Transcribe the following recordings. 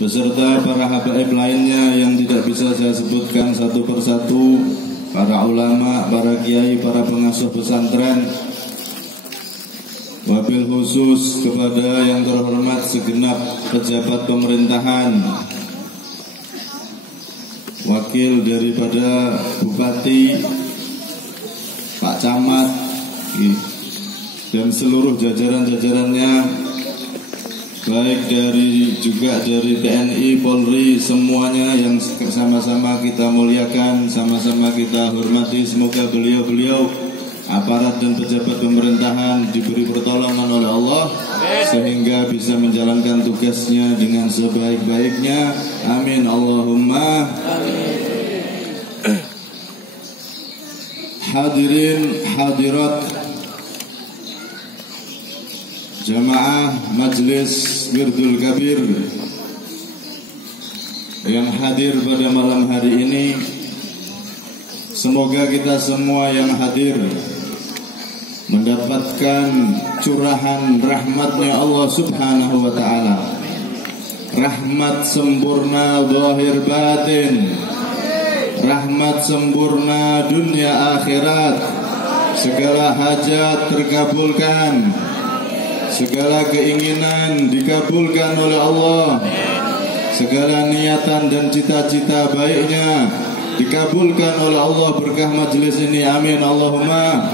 beserta para habaib lainnya yang tidak bisa saya sebutkan satu persatu, para ulama, para kiai, para pengasuh pesantren, wabil khusus kepada yang terhormat segenap pejabat pemerintahan, wakil daripada Bupati, Pak Camat, dan seluruh jajaran-jajarannya, baik juga dari TNI, Polri, semuanya yang sama-sama kita muliakan, sama-sama kita hormati. Semoga beliau-beliau, aparat dan pejabat pemerintahan diberi pertolongan oleh Allah sehingga bisa menjalankan tugasnya dengan sebaik-baiknya. Amin Allahumma amin. Hadirin hadirat jamaah Majlis Wirdul Kabir yang hadir pada malam hari ini, semoga kita semua yang hadir mendapatkan curahan rahmatnya Allah subhanahu wa ta'ala, rahmat sempurna zahir batin, rahmat sempurna dunia akhirat, segala hajat terkabulkan, segala keinginan dikabulkan oleh Allah, segala niatan dan cita-cita baiknya dikabulkan oleh Allah berkah majelis ini. Amin Allahumma.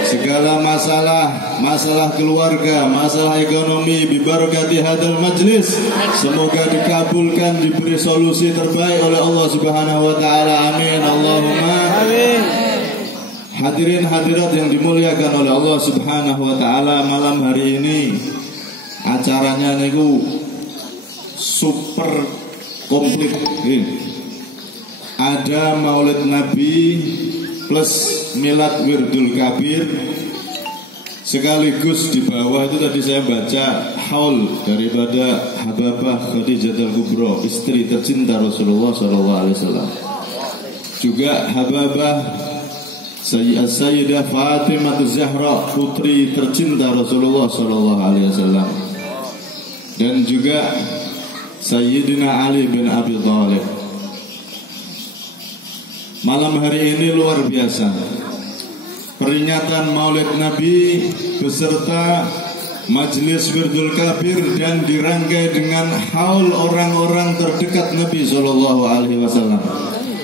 Segala masalah keluarga, masalah ekonomi bibarakati hadal majlis, semoga dikabulkan, diberi solusi terbaik oleh Allah subhanahu wa ta'ala. Amin Allahumma amin. Hadirin hadirat yang dimuliakan oleh Allah subhanahu wa ta'ala, malam hari ini acaranya niku super komplit. Ada maulid Nabi plus milad Wirdul Kabir, sekaligus di bawah itu tadi saya baca haul daripada Hababah Khadijatul Kubro, istri tercinta Rasulullah SAW. Juga Hababah Sayyidah Fatimah Zahra, putri tercinta Rasulullah SAW. Dan juga Sayyidina Ali bin Abi Thalib. Malam hari ini luar biasa, peringatan Maulid Nabi beserta Majlis Wirdul Kabir dan dirangkai dengan haul orang-orang terdekat Nabi SAW.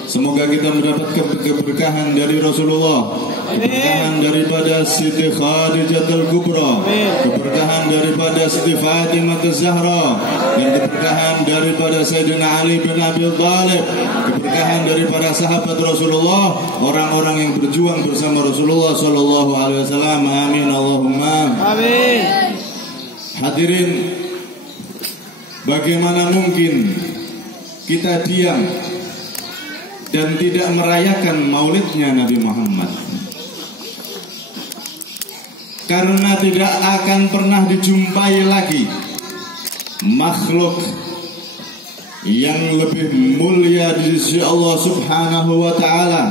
Semoga kita mendapat keberkahan dari Rasulullah, keberkahan daripada Siti Khadijatul Kubra, keberkahan daripada Siti Fatimah Zahra, dan keberkahan daripada Sayyidina Ali bin Abi Thalib, keberkahan daripada sahabat Rasulullah, orang-orang yang berjuang bersama Rasulullah SAW. Amin Allahumma amin. Hadirin, bagaimana mungkin kita diam dan tidak merayakan maulidnya Nabi Muhammad? Karena tidak akan pernah dijumpai lagi makhluk yang lebih mulia di sisi Allah subhanahu wa ta'ala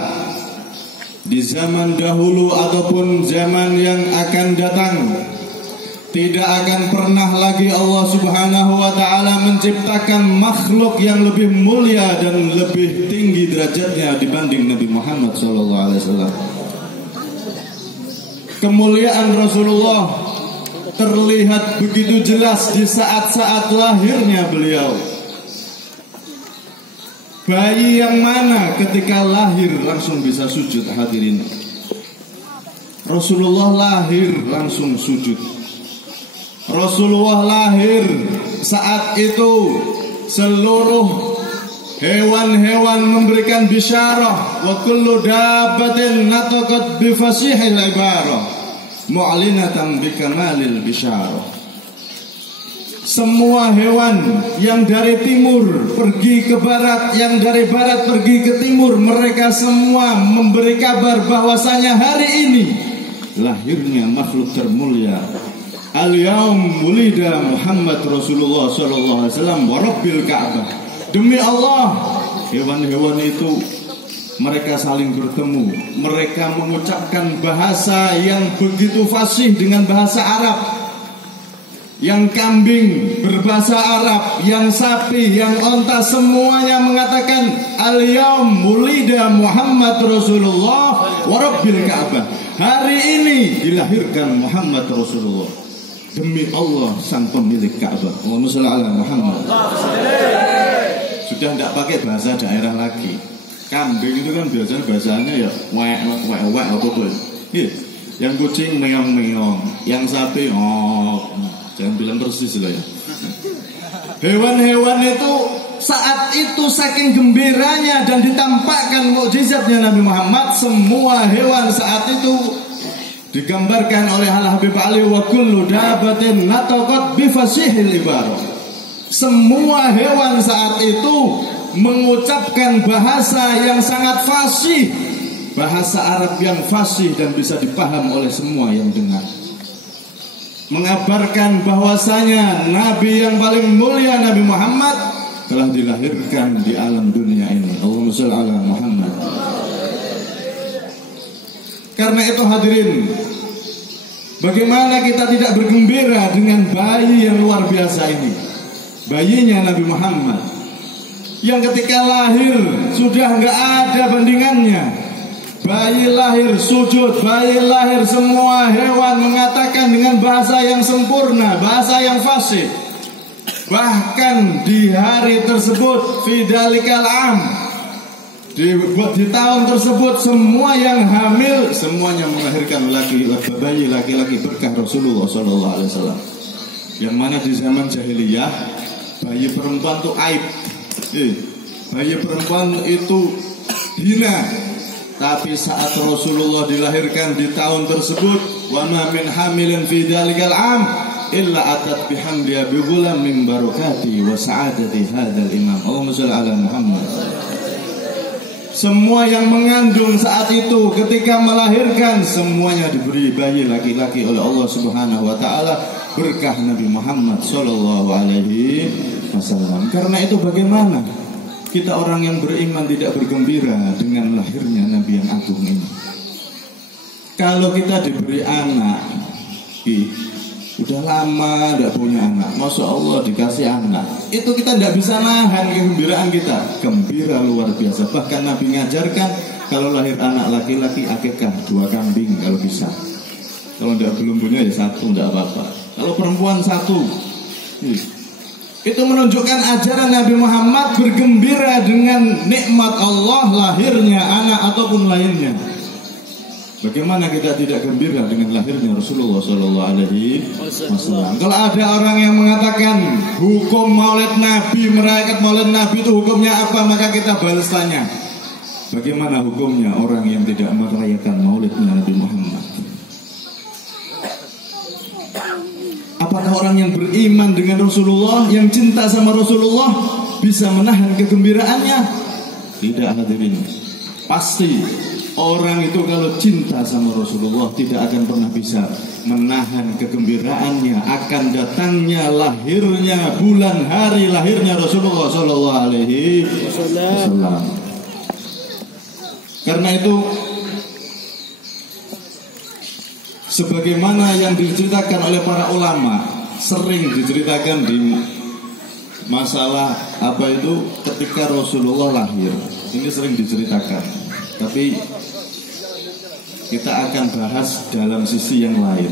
di zaman dahulu ataupun zaman yang akan datang. Tidak akan pernah lagi Allah subhanahu wa ta'ala menciptakan makhluk yang lebih mulia dan lebih tinggi derajatnya dibanding Nabi Muhammad SAW. Kemuliaan Rasulullah terlihat begitu jelas di saat-saat lahirnya beliau. Bayi yang mana ketika lahir langsung bisa sujud, hadirin? Rasulullah lahir langsung sujud. Rasulullah lahir saat itu seluruh hewan-hewan memberikan bisyarah, wa kullu dabbatin nataqat bi fasihil ibarah mu'linatan bi kamalil bisyarah. Semua hewan yang dari timur pergi ke barat, yang dari barat pergi ke timur, mereka semua memberi kabar bahwasanya hari ini lahirnya makhluk termulia. Al-yaum wulida Muhammad Rasulullah sallallahu alaihi wasallam wa rabbil Ka'bah. Demi Allah, hewan-hewan itu mereka saling bertemu, mereka mengucapkan bahasa yang begitu fasih dengan bahasa Arab. yang kambing berbahasa Arab, yang sapi, yang onta, semuanya mengatakan al-yaum wulida Muhammad Rasulullah wa rabbil Ka'bah. Hari ini dilahirkan Muhammad Rasulullah demi Allah sang pemilik Ka'bah. Allahumma shalli ala Muhammad. Sudah tidak pakai bahasa daerah lagi. Kambing itu kan biasanya bahasanya ya wek apa tuh. Yang kucing meong-meong, yang sapi jangan bilang persis lah ya. Hewan-hewan itu saat itu saking gembiranya dan ditampakkan mukjizatnya Nabi Muhammad, semua hewan saat itu digambarkan oleh Al-Habib Ali wa kullu dabatin nataqat bi fasihil ibarah. Semua hewan saat itu mengucapkan bahasa yang sangat fasih, bahasa Arab yang fasih dan bisa dipaham oleh semua yang dengar. Mengabarkan bahwasanya Nabi yang paling mulia Nabi Muhammad telah dilahirkan di alam dunia ini. Allahumma shalli ala Muhammad. Karena itu hadirin, bagaimana kita tidak bergembira dengan bayi yang luar biasa ini, bayinya Nabi Muhammad yang ketika lahir sudah nggak ada bandingannya. Bayi lahir sujud, bayi lahir semua hewan mengatakan dengan bahasa yang sempurna, bahasa yang fasih. Bahkan di hari tersebut, fidalikal am, di tahun tersebut semua yang hamil semuanya melahirkan bayi laki-laki berkah Rasulullah SAW. Yang mana di zaman jahiliyah bayi perempuan itu aib, bayi perempuan itu hina. Tapi saat Rasulullah dilahirkan di tahun tersebut, wa ma min hamilin fi dzalikal am illa atat bihamdiha bi ghulam min barakati wa sa'adati hadzal imam. Allahumma shalli ala Muhammad. Semua yang mengandung saat itu ketika melahirkan semuanya diberi bayi laki-laki oleh Allah Subhanahu wa taala berkah Nabi Muhammad sallallahu alaihi wasallam. Karena itu bagaimana kita orang yang beriman tidak bergembira dengan lahirnya Nabi yang agung ini? Kalau kita diberi anak, udah lama tidak punya anak, Masya Allah dikasih anak, itu kita tidak bisa nahan kegembiraan kita. Gembira luar biasa. Bahkan Nabi mengajarkan kalau lahir anak laki-laki akikah 2 kambing kalau bisa. Kalau belum punya ya 1 tidak apa-apa. Kalau perempuan 1. Itu menunjukkan ajaran Nabi Muhammad bergembira dengan nikmat Allah lahirnya anak ataupun lainnya. Bagaimana kita tidak gembira dengan lahirnya Rasulullah Sallallahu Alaihi Wasallam? Kalau ada orang yang mengatakan hukum Maulid Nabi, merayakan Maulid Nabi itu hukumnya apa, maka kita balas tanya, bagaimana hukumnya orang yang tidak merayakan Maulidnya Nabi Muhammad? Apakah orang yang beriman dengan Rasulullah, yang cinta sama Rasulullah, bisa menahan kegembiraannya? Tidak, hadirin. Pasti orang itu kalau cinta sama Rasulullah tidak akan pernah bisa menahan kegembiraannya akan datangnya lahirnya bulan hari lahirnya Rasulullah Sallallahu Alaihi Wasallam. Karena itu, sebagaimana yang diceritakan oleh para ulama, sering diceritakan di masalah ketika Rasulullah lahir. Ini sering diceritakan, tapi kita akan bahas dalam sisi yang lain.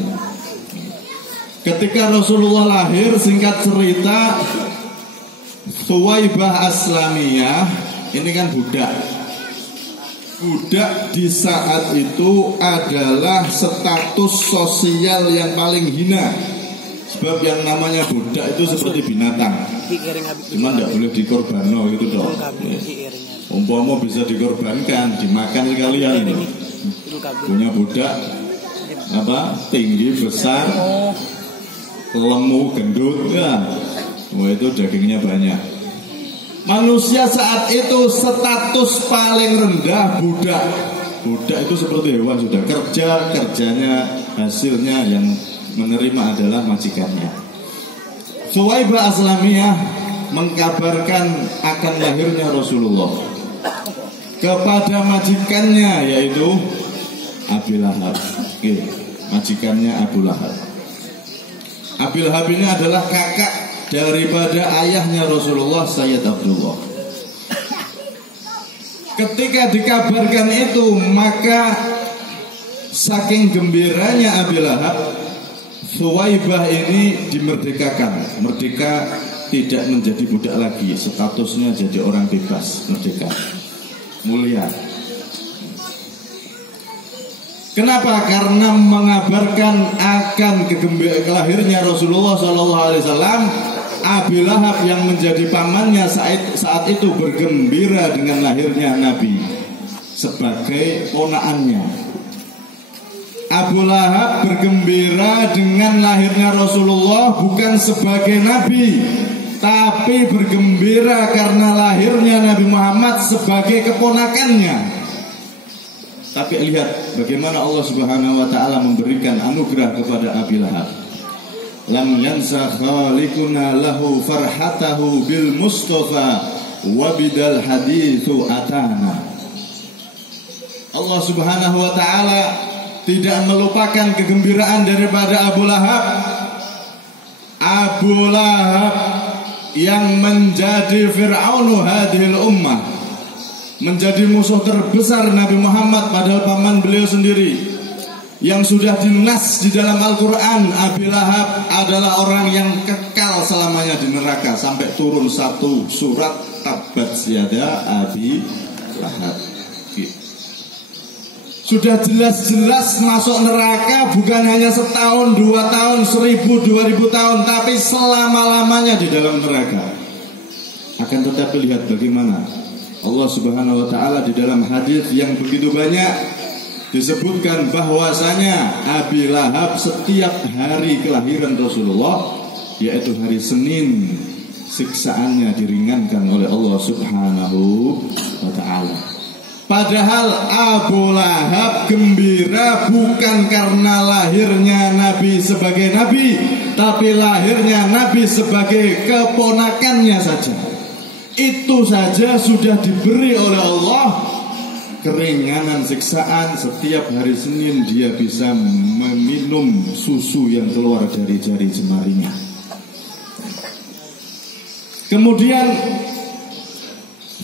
Ketika Rasulullah lahir, singkat cerita, Thuwaibah Aslamiyah ini kan budak di saat itu adalah status sosial yang paling hina. Sebab yang namanya budak itu seperti binatang, cuma tidak boleh dikorbanno gitu dong. Umpama bisa dikorbankan, dimakan sekalian. Punya budak tinggi, besar, lemu, gendut, itu dagingnya banyak. Manusia saat itu status paling rendah budak. Budak itu seperti hewan sudah. Kerjanya hasilnya yang menerima adalah majikannya. Thuwaibah Aslamiyah mengkabarkan akan lahirnya Rasulullah kepada majikannya, yaitu Abu Lahab. Majikannya Abu Lahab. Abu Lahab ini adalah kakak daripada ayahnya Rasulullah, Sayyid Abdullah. Ketika dikabarkan itu, maka saking gembiranya Abu Lahab, Thuwaibah ini dimerdekakan. Merdeka, tidak menjadi budak lagi, statusnya jadi orang bebas, merdeka, mulia. Kenapa? Karena mengabarkan akan lahirnya Rasulullah SAW. Abu Lahab yang menjadi pamannya saat itu bergembira dengan lahirnya Nabi sebagai ponakannya. Abu Lahab bergembira dengan lahirnya Rasulullah bukan sebagai Nabi, tapi bergembira karena lahirnya Nabi Muhammad sebagai keponakannya. Tapi lihat bagaimana Allah Subhanahu wa ta'ala memberikan anugerah kepada Abu Lahab. Lam yansa khaliquna lahu farhatahu bil mustafa wa bidal hadithu atana. Allah Subhanahu wa ta'ala tidak melupakan kegembiraan daripada Abu Lahab. Abu Lahab yang menjadi Fir'aunu hadhil ummah, menjadi musuh terbesar Nabi Muhammad, padahal paman beliau sendiri, yang sudah dinas di dalam Al-Quran. Abu Lahab adalah orang yang kekal selamanya di neraka, sampai turun satu surat Tabbat Yada Abi Lahab. Sudah jelas-jelas masuk neraka, bukan hanya setahun, 2 tahun, 1000, 2000 tahun, tapi selama-lamanya di dalam neraka. Akan tetapi lihat bagaimana Allah Subhanahu wa ta'ala di dalam hadis yang begitu banyak disebutkan bahwasanya Abu Lahab setiap hari kelahiran Rasulullah, yaitu hari Senin, siksaannya diringankan oleh Allah Subhanahu wa ta'ala. Padahal Abu Lahab gembira bukan karena lahirnya Nabi sebagai Nabi, tapi lahirnya Nabi sebagai keponakannya saja. Itu saja sudah diberi oleh Allah keringanan siksaan. Setiap hari Senin dia bisa meminum susu yang keluar dari jari jemarinya. Kemudian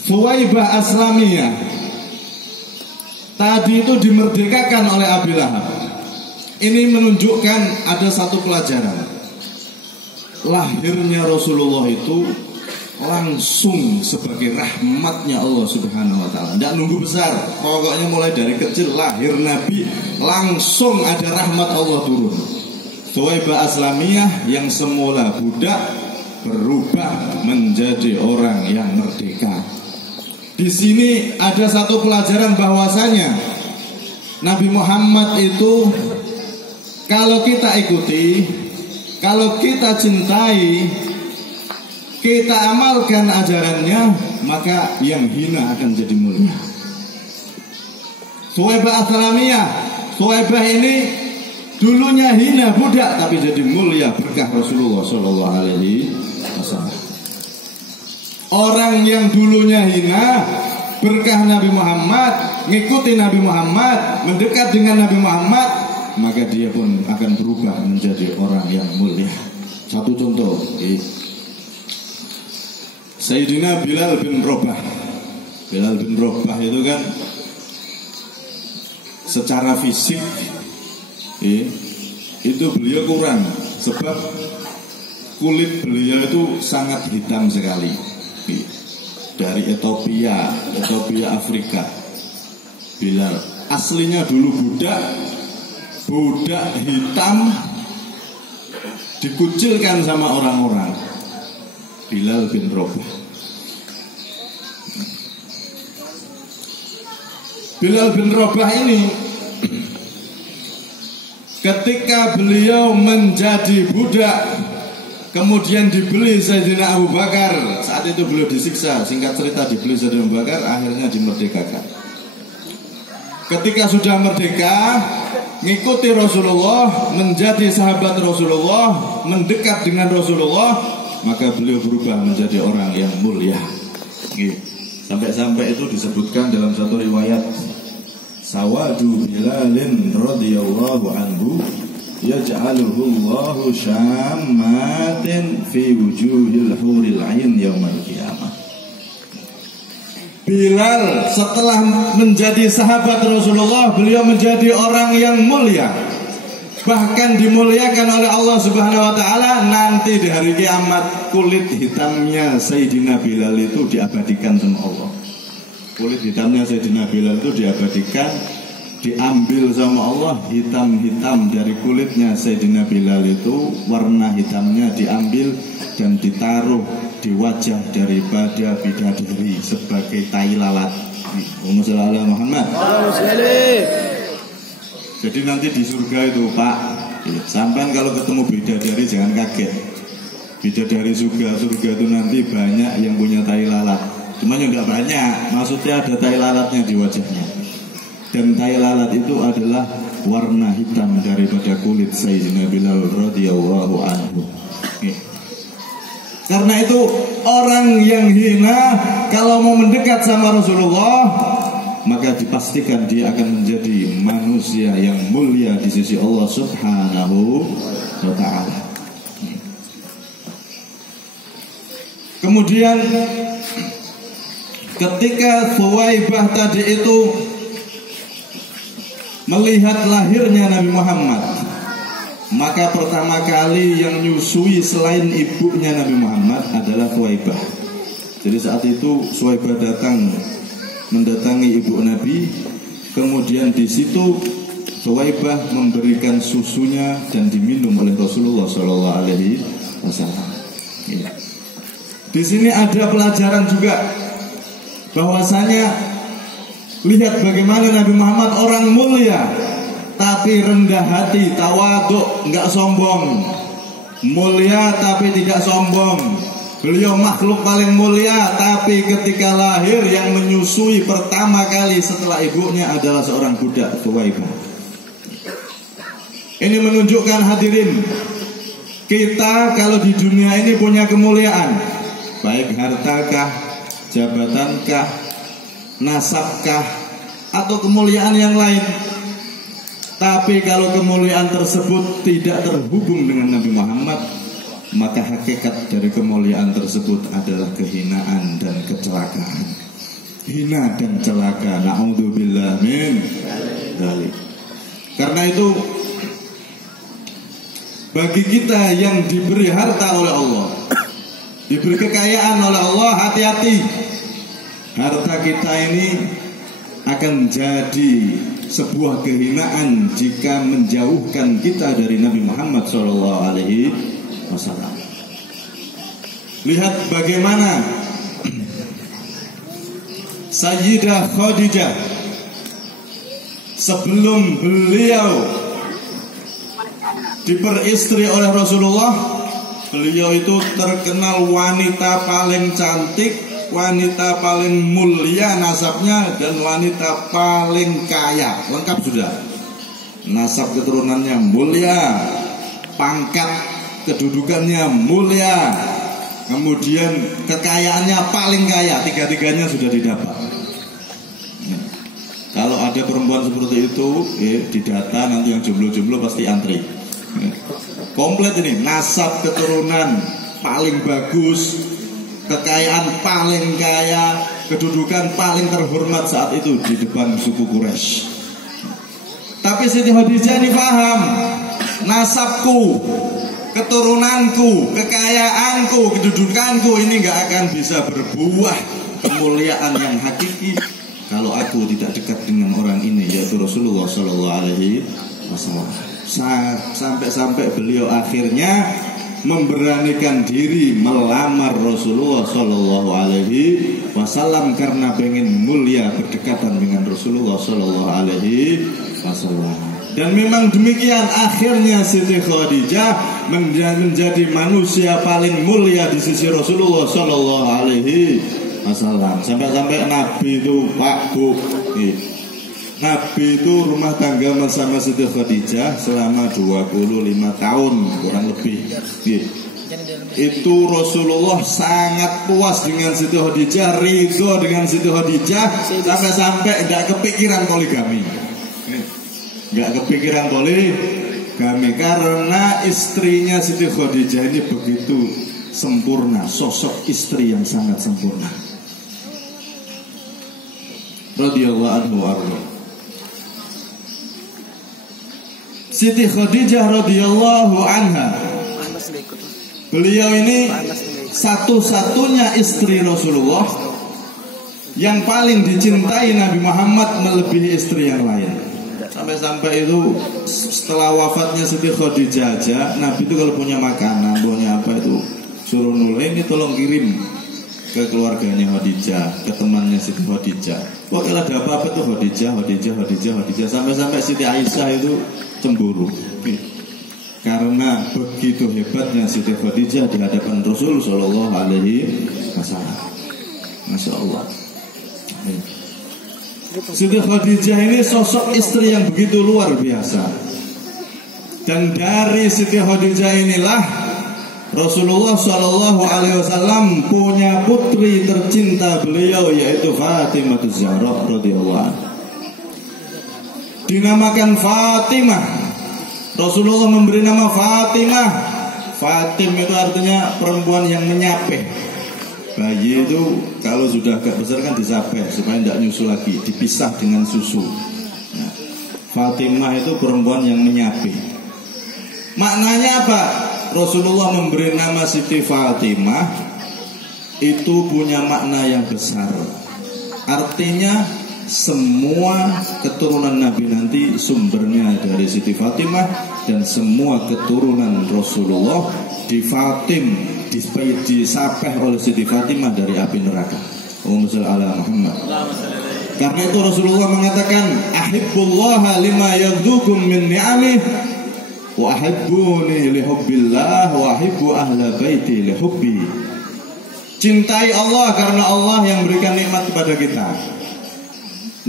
Thuwaibah Aslamiyah tadi itu dimerdekakan oleh Abu Lahab. Ini menunjukkan ada satu pelajaran. Lahirnya Rasulullah itu langsung sebagai rahmatnya Allah Subhanahu wa ta'ala. Tidak nunggu besar, pokoknya mulai dari kecil lahir Nabi, langsung ada rahmat Allah turun. Thuwaibah Aslamiyah yang semula budak berubah menjadi orang yang merdeka. Di sini ada satu pelajaran bahwasanya Nabi Muhammad itu kalau kita ikuti, kalau kita cintai, kita amalkan ajarannya, maka yang hina akan jadi mulia. Thuwaibah Aslamiyah, Thuwaibah ini dulunya hina budak, tapi jadi mulia berkah Rasulullah Shallallahu Alaihi Wasallam. Orang yang dulunya hina berkah Nabi Muhammad, ngikuti Nabi Muhammad, mendekat dengan Nabi Muhammad, maka dia pun akan berubah menjadi orang yang mulia. Satu contoh, Sayyidina Bilal bin Rabah. Bilal bin Rabah itu kan secara fisik itu beliau kurang, sebab kulit beliau itu sangat hitam sekali. Dari Ethiopia Afrika. Bilal aslinya dulu budak hitam, dikucilkan sama orang-orang. Bilal bin Rabah. Bilal bin Rabah ini ketika beliau menjadi budak, kemudian dibeli Sayyidina Abu Bakar. Saat itu beliau disiksa, singkat cerita dibeli Sayyidina Abu Bakar, akhirnya dimerdekakan. Ketika sudah merdeka, ngikuti Rasulullah, menjadi sahabat Rasulullah, mendekat dengan Rasulullah, maka beliau berubah menjadi orang yang mulia. Sampai-sampai itu disebutkan dalam satu riwayat, Sawadu Bilalin radhiyallahu anhu yaj'aluhu Allahu syammatin fi wujuhil huril 'ain yaumal qiyamah. Bilal setelah menjadi sahabat Rasulullah, beliau menjadi orang yang mulia, bahkan dimuliakan oleh Allah Subhanahu wa taala. Nanti di hari kiamat kulit hitamnya Sayyidina Bilal itu diabadikan sama Allah. Kulit hitamnya Sayyidina Bilal itu diabadikan, diambil sama Allah. Hitam-hitam dari kulitnya Sayyidina Bilal itu, warna hitamnya diambil dan ditaruh di wajah daripada bidadari sebagai tai lalat. Allahumma Muhammad. Jadi nanti di surga itu Pak, sampai kalau ketemu bidadari jangan kaget. Bidadari surga itu nanti banyak yang punya tai lalat. Cuma yang tidak banyak, maksudnya ada tai lalatnya di wajahnya. Dan tai lalat itu adalah warna hitam daripada kulit Sayyidina Bilal radhiyallahu anhu. Karena itu orang yang hina kalau mau mendekat sama Rasulullah, maka dipastikan dia akan menjadi manusia yang mulia di sisi Allah Subhanahu wa ta'ala. Kemudian ketika Thuwaibah tadi itu melihat lahirnya Nabi Muhammad, maka pertama kali yang nyusui selain ibunya Nabi Muhammad adalah Thuwaibah. Jadi saat itu Thuwaibah mendatangi ibu Nabi, kemudian di situ Thuwaibah memberikan susunya dan diminum oleh Rasulullah Shallallahu Alaihi Wasallam. Di sini ada pelajaran juga, bahwasanya lihat bagaimana Nabi Muhammad orang mulia, tapi rendah hati, tawaduk, enggak sombong. Mulia tapi tidak sombong. Beliau makhluk paling mulia, tapi ketika lahir yang menyusui pertama kali setelah ibunya adalah seorang budak Thuwaibah. Ini menunjukkan hadirin, kita kalau di dunia ini punya kemuliaan, baik hartakah, jabatankah, nasabkah, atau kemuliaan yang lain. Tapi kalau kemuliaan tersebut tidak terhubung dengan Nabi Muhammad, maka hakikat dari kemuliaan tersebut adalah kehinaan dan kecelakaan. Hina dan celaka. Na'udzubillah min dzalik. Karena itu bagi kita yang diberi harta oleh Allah, diberi kekayaan oleh Allah, hati-hati. Harta kita ini akan jadi sebuah kehinaan jika menjauhkan kita dari Nabi Muhammad SAW. Lihat bagaimana Sayyidah Khadijah sebelum beliau diperistri oleh Rasulullah, beliau itu terkenal wanita paling cantik, wanita paling mulia nasabnya, dan wanita paling kaya. Lengkap sudah. Nasab keturunannya mulia, pangkat kedudukannya mulia, kemudian kekayaannya paling kaya. Tiga-tiganya sudah didapat. Kalau ada perempuan seperti itu, didata nanti yang jomblo-jomblo pasti antri. Komplit ini, nasab keturunan paling bagus, kekayaan paling kaya, kedudukan paling terhormat saat itu di depan suku Quraisy. Tapi Siti Khadijah ini paham, nasabku, keturunanku, kekayaanku, kedudukanku ini gak akan bisa berbuah kemuliaan yang hakiki kalau aku tidak dekat dengan orang ini, yaitu Rasulullah Shallallahu Alaihi Wasallam. Sampai-sampai beliau akhirnya memberanikan diri melamar Rasulullah Shallallahu Alaihi Wasallam karena pengen mulia berdekatan dengan Rasulullah Shallallahu Alaihi Wasallam. Dan memang demikian, akhirnya Siti Khadijah menjadi manusia paling mulia di sisi Rasulullah Shallallahu Alaihi Wasallam. Sampai-sampai Nabi itu Pak Bu, Nabi itu rumah tangga bersama Siti Khadijah selama 25 tahun kurang lebih. Itu Rasulullah sangat puas dengan Siti Khadijah, ridho dengan Siti Khadijah, sampai-sampai tidak kepikiran poligami. Nggak kepikiran kami karena istrinya Siti Khadijah ini begitu sempurna, sosok istri yang sangat sempurna. Radhiyallahu anhu warḍah. Siti Khadijah radhiyallahu anha, beliau ini satu-satunya istri Rasulullah yang paling dicintai Nabi Muhammad melebihi istri yang lain. Sampai-sampai itu setelah wafatnya Siti Khadijah aja, Nabi itu kalau punya makanan, punya apa itu suruh nulis, ini tolong kirim ke keluarganya Khadijah, ke temannya Siti Khadijah. Wah, kalau ada apa-apa tuh Khadijah. Sampai-sampai Siti Aisyah itu cemburu. Karena begitu hebatnya Siti Khadijah di hadapan Rasul Shallallahu Alaihi Wasallam. Masya Allah. Siti Khadijah ini sosok istri yang begitu luar biasa. Dan dari Siti Khadijah inilah Rasulullah Shallallahu Alaihi Wasallam punya putri tercinta beliau, yaitu Fatimah Zahra radhiyallahu anha. Dinamakan Fatimah. Rasulullah memberi nama Fatimah. Fatim itu artinya perempuan yang menyapeh. Bayi itu kalau sudah agak besar kan disapeh supaya tidak nyusu lagi, dipisah dengan susu. Nah, Fatimah itu perempuan yang menyapeh. Maknanya apa? Rasulullah memberi nama Siti Fatimah itu punya makna yang besar. Artinya semua keturunan Nabi nanti sumbernya dari Siti Fatimah, dan semua keturunan Rasulullah disapeh oleh Siti Fatimah dari api neraka. Allahumma shalli ala Muhammad. Karena itu Rasulullah mengatakan, ahibbullaha lima yadzukum min ni'amih wa ahibbuni li hubbillah wa ahibbu ahla baiti li hubbi. Cintai Allah karena Allah yang berikan nikmat kepada kita.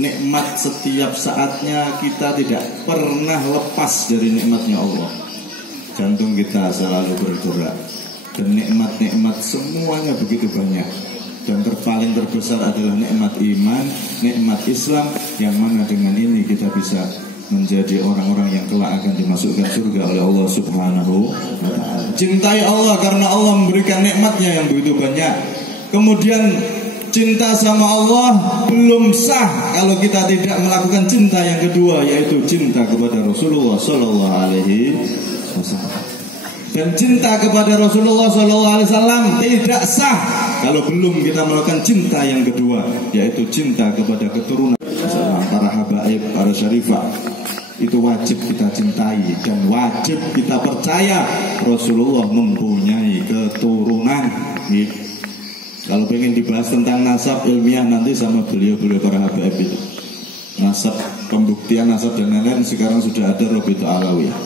Nikmat setiap saatnya, kita tidak pernah lepas dari nikmatnya Allah. Jantung kita selalu bergerak, dan nikmat-nikmat semuanya begitu banyak. Dan paling terbesar adalah nikmat iman, nikmat Islam, yang mana dengan ini kita bisa menjadi orang-orang yang kelak akan dimasukkan surga oleh Allah Subhanahu wa ta'ala. Cintai Allah karena Allah memberikan nikmatnya yang begitu banyak. Kemudian cinta sama Allah belum sah kalau kita tidak melakukan cinta yang kedua, yaitu cinta kepada Rasulullah Sallallahu Alaihi Wasallam. Dan cinta kepada Rasulullah Sallallahu Alaihi Wasallam tidak sah kalau belum kita melakukan cinta yang kedua, yaitu cinta kepada keturunan para habaib, para syarifah. Itu wajib kita cintai dan wajib kita percaya Rasulullah mempunyai keturunan. Kalau pengen dibahas tentang nasab ilmiah nanti sama beliau-beliau para habaib itu, nasab, pembuktian nasab dan lain-lain sekarang sudah ada Rabi'atul Alawiyah.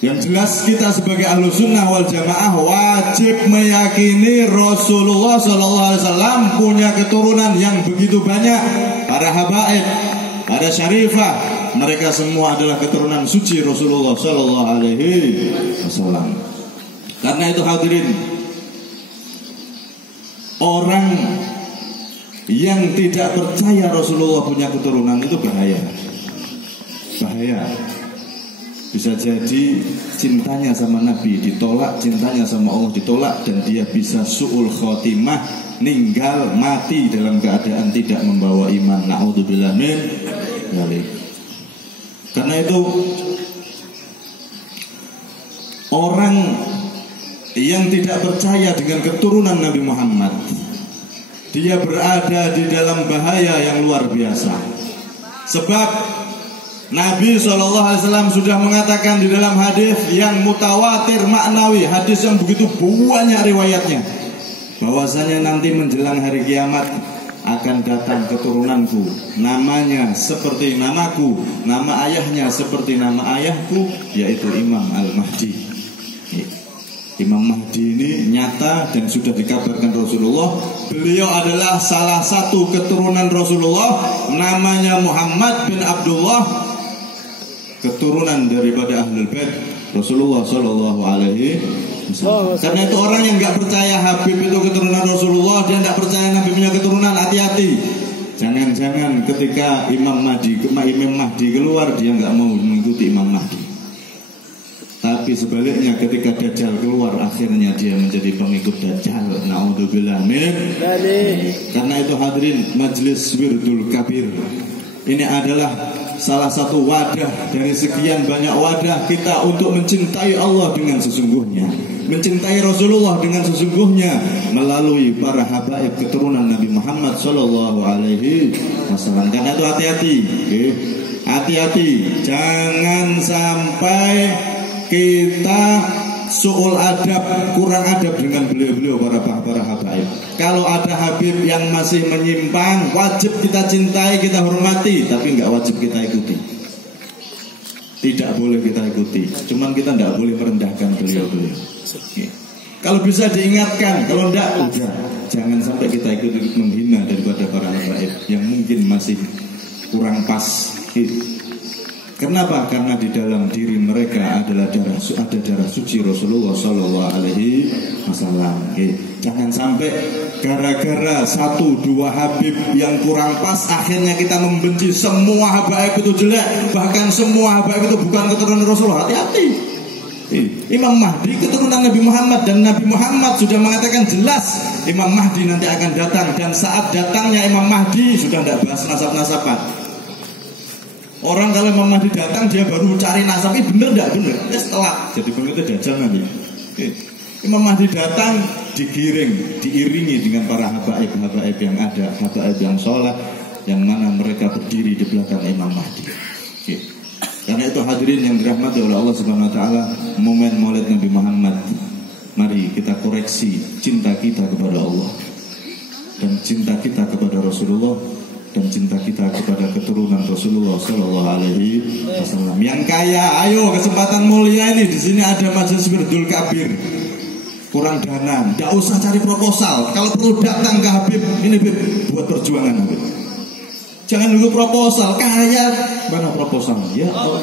Yang jelas kita sebagai Ahlus Sunnah wal Jamaah wajib meyakini Rasulullah SAW punya keturunan yang begitu banyak. Para habaib, para syarifah, mereka semua adalah keturunan suci Rasulullah SAW. Karena itu hadirin, orang yang tidak percaya Rasulullah punya keturunan itu bahaya. Bahaya. Bisa jadi cintanya sama Nabi ditolak, cintanya sama Allah ditolak, dan dia bisa su'ul khotimah, meninggal mati dalam keadaan tidak membawa iman. Na'udzubillah min dzalik. Karena itu orang yang tidak percaya dengan keturunan Nabi Muhammad, dia berada di dalam bahaya yang luar biasa. Sebab Nabi SAW sudah mengatakan di dalam hadis yang mutawatir maknawi, hadis yang begitu banyak riwayatnya, bahwasanya nanti menjelang hari kiamat akan datang keturunanku, namanya seperti namaku, nama ayahnya seperti nama ayahku, yaitu Imam Al-Mahdi. Imam Mahdi ini nyata dan sudah dikabarkan Rasulullah. Beliau adalah salah satu keturunan Rasulullah, namanya Muhammad bin Abdullah, keturunan daripada Ahlul Bait Rasulullah Sallallahu Alaihi Wasallam. Karena itu orang yang nggak percaya Habib itu keturunan Rasulullah, dia nggak percaya Nabi punya keturunan, hati-hati. Jangan-jangan ketika Imam Mahdi keluar, dia nggak mau mengikuti Imam Mahdi. Tapi sebaliknya ketika Dajjal keluar, akhirnya dia menjadi pengikut Dajjal. Naudzubillah min. Karena itu hadirin, Majelis Wirdul Kabir ini adalah salah satu wadah dari sekian banyak wadah kita untuk mencintai Allah dengan sesungguhnya, mencintai Rasulullah dengan sesungguhnya melalui para habaib keturunan Nabi Muhammad Sallallahu Alaihi Wasallam. Karena itu hati-hati, hati-hati, jangan sampai kita su'ul adab, kurang adab dengan beliau-beliau para habaib. Kalau ada habib yang masih menyimpang, wajib kita cintai, kita hormati, tapi nggak wajib kita ikuti. Tidak boleh kita ikuti. Cuman kita nggak boleh merendahkan beliau-beliau. Kalau bisa diingatkan, kalau enggak, udah jangan sampai kita ikut menghina daripada para habaib yang mungkin masih kurang pas. Kenapa? Karena di dalam diri mereka adalah darah suci Rasulullah Sallallahu Alaihi Wasallam. Jangan sampai gara-gara 1-2 habib yang kurang pas, akhirnya kita membenci semua habaib itu jelek, bahkan semua habaib itu bukan keturunan Rasulullah. Hati-hati. Imam Mahdi keturunan Nabi Muhammad, dan Nabi Muhammad sudah mengatakan jelas Imam Mahdi nanti akan datang, dan saat datangnya Imam Mahdi sudah tidak bahas nasab-nasaban. Orang kalau Imam Mahdi datang dia baru cari nasab, bener enggak? Bener. Setelah jadi pengikut Dajjal nanti. Imam Mahdi datang diiringi dengan para habaib yang ada, habaib yang sholat, yang mana mereka berdiri di belakang Imam Mahdi. Karena itu hadirin yang dirahmati oleh Allah Subhanahu Wa Taala, momen Maulid Nabi Muhammad, mari kita koreksi cinta kita kepada Allah dan cinta kita kepada Rasulullah dan cinta kita kepada keturunan Rasulullah Sallallahu Alaihi Wasallam. Yang kaya, ayo kesempatan mulia ini, di sini ada Majelis Wirdul Kabir. Kurang dana, tidak usah cari proposal. Kalau perlu datang ke Habib, ini Habib buat perjuangan Habib. Jangan nunggu proposal, kaya mana proposal? Ya Allah.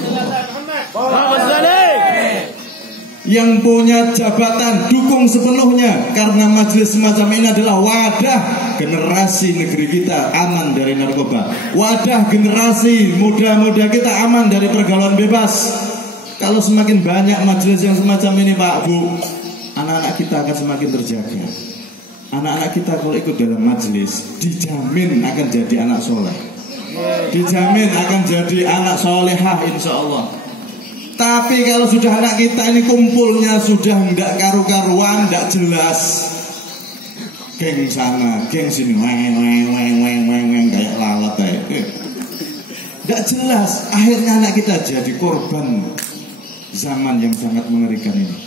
Yang punya jabatan dukung sepenuhnya, karena majelis semacam ini adalah wadah generasi negeri kita aman dari narkoba, wadah generasi muda-muda kita aman dari pergaulan bebas. Kalau semakin banyak majelis yang semacam ini Pak Bu, anak-anak kita akan semakin terjaga. Anak-anak kita kalau ikut dalam majelis dijamin akan jadi anak soleh, dijamin akan jadi anak solehah insya Allah. Tapi kalau sudah anak kita ini kumpulnya sudah tidak karu-karuan, tidak jelas, geng sana, geng sini, weng kayak lalat tidak jelas. Akhirnya anak kita jadi korban zaman yang sangat mengerikan ini.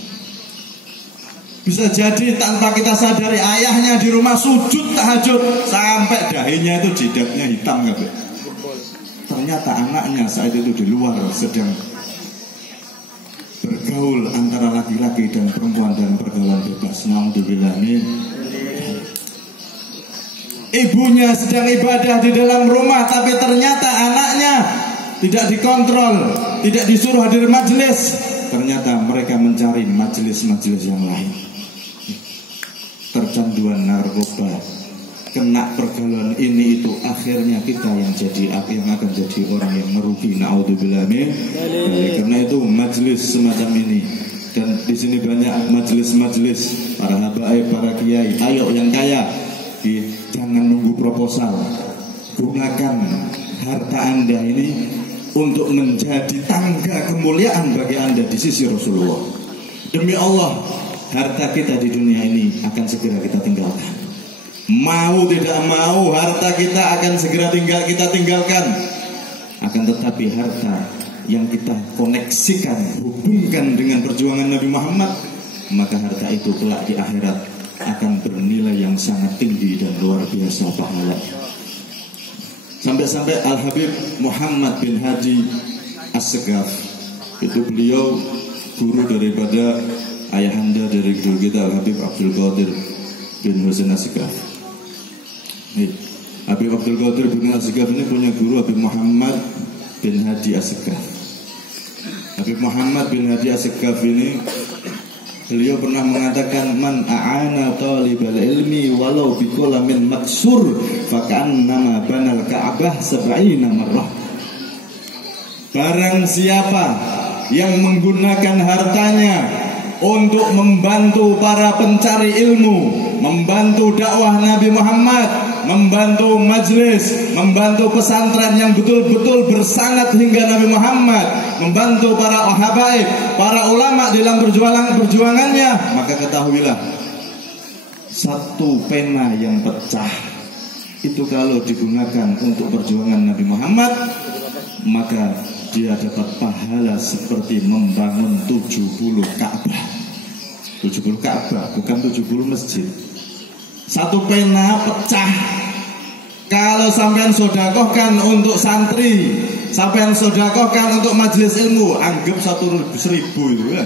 Bisa jadi tanpa kita sadari ayahnya di rumah sujud tahajud sampai dahinya itu jidatnya hitam kabeh. Ternyata anaknya saat itu di luar sedang bergaul antara laki-laki dan perempuan dan pergaulan bebas. Alhamdulillah. Ibunya sedang ibadah di dalam rumah, tapi ternyata anaknya tidak dikontrol, tidak disuruh hadir majelis. Ternyata mereka mencari majelis-majelis yang lain. Tercanduan narkoba, kena pergaulan ini itu, akhirnya kita yang akan jadi orang yang merugi. Naudzubillah min. Karena itu majelis semacam ini, dan di sini banyak majelis-majelis para habaib, para kiai. Ayo yang kaya, jangan nunggu proposal, gunakan harta Anda ini untuk menjadi tangga kemuliaan bagi Anda di sisi Rasulullah. Demi Allah, harta kita di dunia ini akan segera kita tinggalkan. Mau tidak mau, harta kita akan segera kita tinggalkan. Akan tetapi harta yang kita koneksikan, hubungkan dengan perjuangan Nabi Muhammad, maka harta itu kelak di akhirat akan bernilai yang sangat tinggi dan luar biasa pahala. Sampai-sampai Al-Habib Muhammad bin Hadi As-Segaf, itu beliau guru daripada ayahanda dari guru kita Habib Abdul Qadir bin Husain As-Segaf. Habib Abdul Qadir bin As-Segaf ini punya guru Habib Muhammad bin Hadi As-Segaf. Habib Muhammad bin Hadi As-Segaf ini, beliau pernah mengatakan, man a'ana talibal ilmi walau biqalamin maksur faka'annama banal ka'bah 70 marrah. Barang siapa yang menggunakan hartanya untuk membantu para pencari ilmu, membantu dakwah Nabi Muhammad, membantu majelis, membantu pesantren yang betul-betul bersanad hingga Nabi Muhammad, membantu para habaib, para ulama dalam perjuangannya, maka ketahuilah, satu pena yang pecah itu kalau digunakan untuk perjuangan Nabi Muhammad, maka dia dapat pahala seperti membangun 70 Ka'bah. 70 Ka'bah, bukan 70 masjid. Satu pena pecah, kalau sampean sodakohkan untuk santri, sampean sodakohkan untuk majelis ilmu, anggap 1.000 itu ya.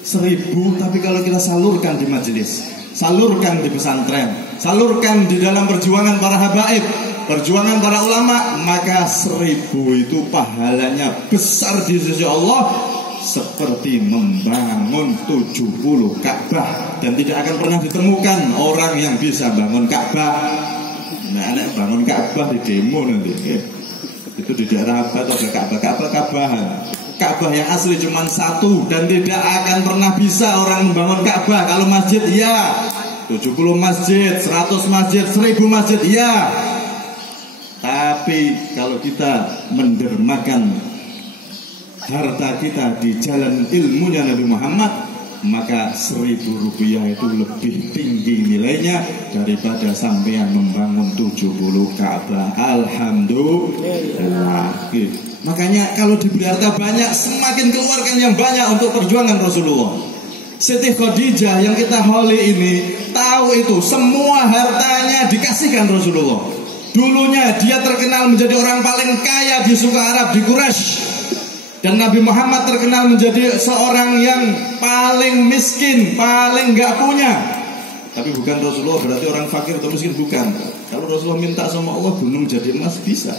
1.000, tapi kalau kita salurkan di majelis, salurkan di pesantren, salurkan di dalam perjuangan para habaib, perjuangan para ulama, maka 1.000 itu pahalanya besar di sisi Allah seperti membangun 70 Ka'bah. Dan tidak akan pernah ditemukan orang yang bisa bangun Ka'bah. Nah, anak bangun Ka'bah di demo nanti itu di daerah apa itu ada Ka'bahan. Ka'bah yang asli cuma satu, dan tidak akan pernah bisa orang membangun Ka'bah. Kalau masjid ya 70 masjid, 100 masjid, 1000 masjid ya. Tapi kalau kita mendermakan harta kita di jalan ilmunya Nabi Muhammad, maka 1.000 rupiah itu lebih tinggi nilainya daripada sampean membangun 70 Ka'bah. Alhamdulillah. Makanya kalau diberi harta banyak, semakin keluarkan yang banyak untuk perjuangan Rasulullah. Siti Khadijah yang kita holi ini tahu itu, semua hartanya dikasihkan Rasulullah. Dulunya dia terkenal menjadi orang paling kaya di suku Arab, di Quraisy. Dan Nabi Muhammad terkenal menjadi seorang yang paling miskin, paling gak punya. Tapi bukan Rasulullah berarti orang fakir atau miskin, bukan. Kalau Rasulullah minta sama Allah gunung jadi emas, bisa.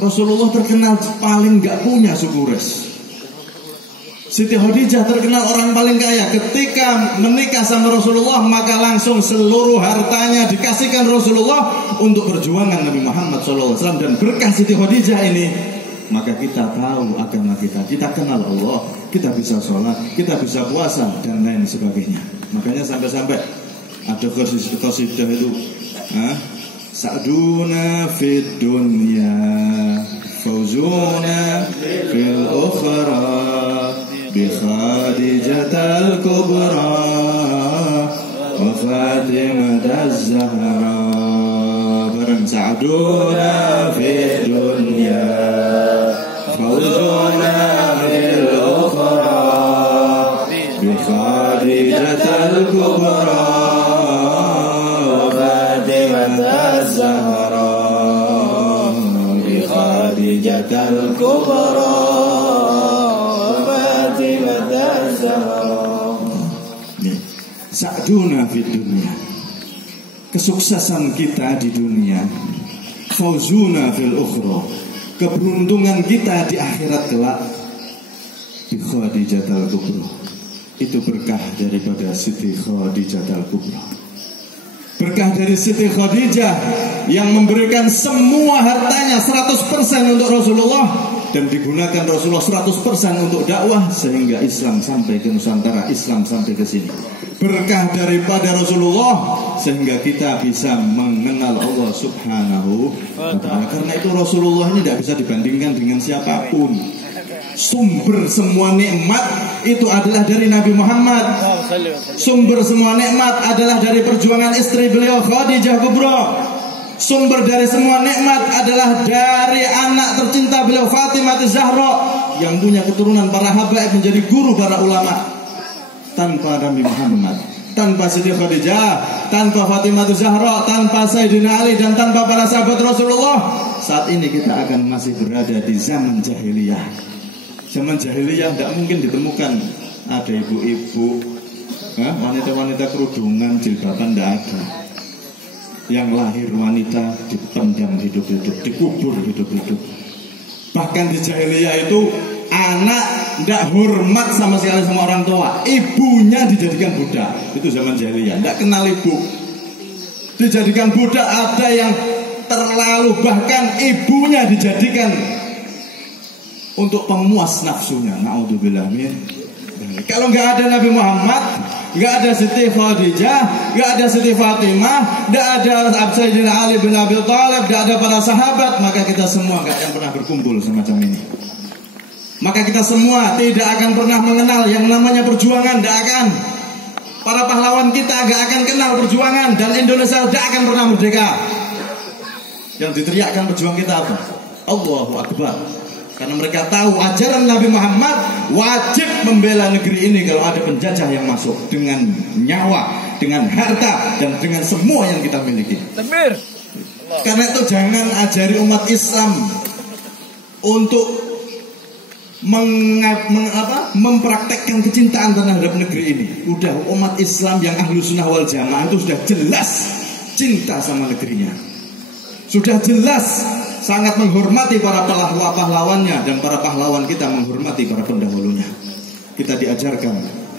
Rasulullah terkenal paling gak punya suku Quraisy. Siti Khadijah terkenal orang paling kaya. Ketika menikah sama Rasulullah, maka langsung seluruh hartanya dikasihkan Rasulullah untuk perjuangan Nabi Muhammad SAW. Dan berkah Siti Khadijah ini, maka kita tahu agama kita, kita kenal Allah, kita bisa sholat, kita bisa puasa, dan lain sebagainya. Makanya sampai-sampai ada qasidah itu, Sa'duna fid dunya, Fauzuna fil ukhra, Bi Khadijatal Kubra, Wa Fatimah Az-Zahra. Bareng Sa'duna fid dunya, Fauzuna fil ukhra, Bi Khadijatal Kubra, Wa Fatimah Az-Zahra, Bi Khadijatal Kubra, Wa Fatimah Az-Zahra. Sa'duna fid dunya, kesuksesan kita di dunia. Fauzuna fil ukhra, keberuntungan kita di akhirat kelak. Bi Khadijatal Kubra, itu berkah daripada Siti Khadijatal Kubra. Berkah dari Siti Khadijah yang memberikan semua hartanya 100% untuk Rasulullah, dan digunakan Rasulullah 100% untuk dakwah sehingga Islam sampai ke Nusantara, Islam sampai ke sini. Berkah daripada Rasulullah sehingga kita bisa mengenal Allah Subhanahu wa ta'ala. Karena itu Rasulullah ini tidak bisa dibandingkan dengan siapapun. Sumber semua nikmat itu adalah dari Nabi Muhammad. Sumber semua nikmat adalah dari perjuangan istri beliau Khadijah Kubra. Sumber dari semua nikmat adalah dari anak tercinta beliau Fatimah Az-Zahra, yang punya keturunan para habaib menjadi guru para ulama. Tanpa Nabi Muhammad, tanpa Siti Khadijah, tanpa Fatimah Az-Zahra, tanpa Sayyidina Ali, dan tanpa para sahabat Rasulullah, saat ini kita akan masih berada di zaman jahiliyah. Zaman jahiliyah tidak mungkin ditemukan ada ibu-ibu, wanita-wanita kerudungan, jilbaban, tidak ada. Yang lahir wanita dipendam hidup-hidup, dikubur hidup-hidup. Bahkan di jahiliyah itu anak tidak hormat sama sekali sama orang tua, ibunya dijadikan budak. Itu zaman jahiliyah, tidak kenal ibu, dijadikan budak. Ada yang terlalu, bahkan ibunya dijadikan untuk pemuas nafsunya. Naudzubillah min. Kalau nggak ada Nabi Muhammad, nggak ada Siti Khadijah, nggak ada Siti Fatimah, nggak ada Sayyidina Ali bin Abi Thalib, nggak ada para sahabat, maka kita semua nggak akan pernah berkumpul semacam ini. Maka kita semua tidak akan pernah mengenal yang namanya perjuangan, tidak akan. Para pahlawan kita nggak akan kenal perjuangan, dan Indonesia tidak akan pernah merdeka. Yang diteriakkan pejuang kita apa? Allahu Akbar. Karena mereka tahu ajaran Nabi Muhammad wajib membela negeri ini kalau ada penjajah yang masuk, dengan nyawa, dengan harta, dan dengan semua yang kita miliki. Takbir. Karena itu jangan ajari umat Islam untuk mempraktekkan kecintaan terhadap negeri ini. Udah, umat Islam yang ahlu sunnah wal jamaah itu sudah jelas cinta sama negerinya. Sudah jelas sangat menghormati para pahlawannya, dan para pahlawan kita menghormati para pendahulunya. Kita diajarkan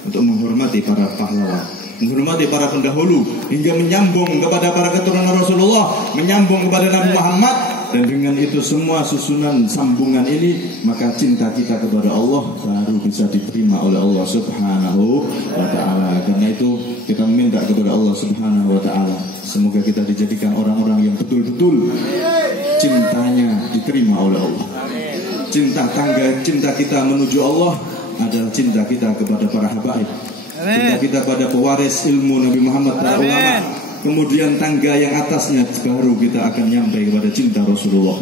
untuk menghormati para pahlawan, menghormati para pendahulu, hingga menyambung kepada para keturunan Rasulullah, menyambung kepada Nabi Muhammad. Dan dengan itu semua susunan sambungan ini, maka cinta kita kepada Allah baru bisa diterima oleh Allah Subhanahu wa ta'ala. Karena itu kita meminta kepada Allah Subhanahu wa ta'ala, semoga kita dijadikan orang-orang yang betul-betul cintanya diterima oleh Allah. Cinta tangga, cinta kita menuju Allah adalah cinta kita kepada para habaib, cinta kita pada pewaris ilmu Nabi Muhammad, para ulama. Kemudian tangga yang atasnya baru kita akan nyampe kepada cinta Rasulullah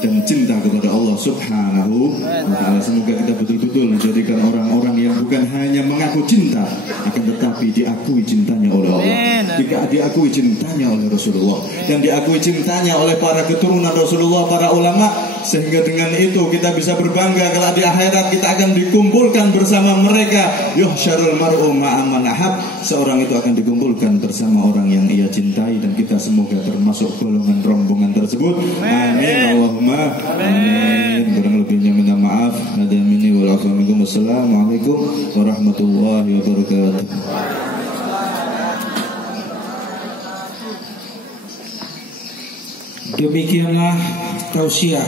dan cinta kepada Allah Subhanahu wa ta'ala. Semoga kita betul-betul menjadikan orang-orang yang bukan hanya mengaku cinta, akan tetapi diakui cintanya oleh Allah, diakui cintanya oleh Rasulullah, dan diakui cintanya oleh para keturunan Rasulullah, para ulama. Sehingga dengan itu kita bisa berbangga kalau di akhirat kita akan dikumpulkan bersama mereka. Yuhsyarul mar'u ma'a man ahab. Seorang itu akan dikumpulkan bersama orang yang ia cintai, dan kita semoga termasuk golongan rombongan tersebut. Amin Allahumma amin. Kurang lebihnya minta maaf. Hada minni wal afu minkum. Assalamualaikum warahmatullahi wabarakatuh. Demikianlah tausiah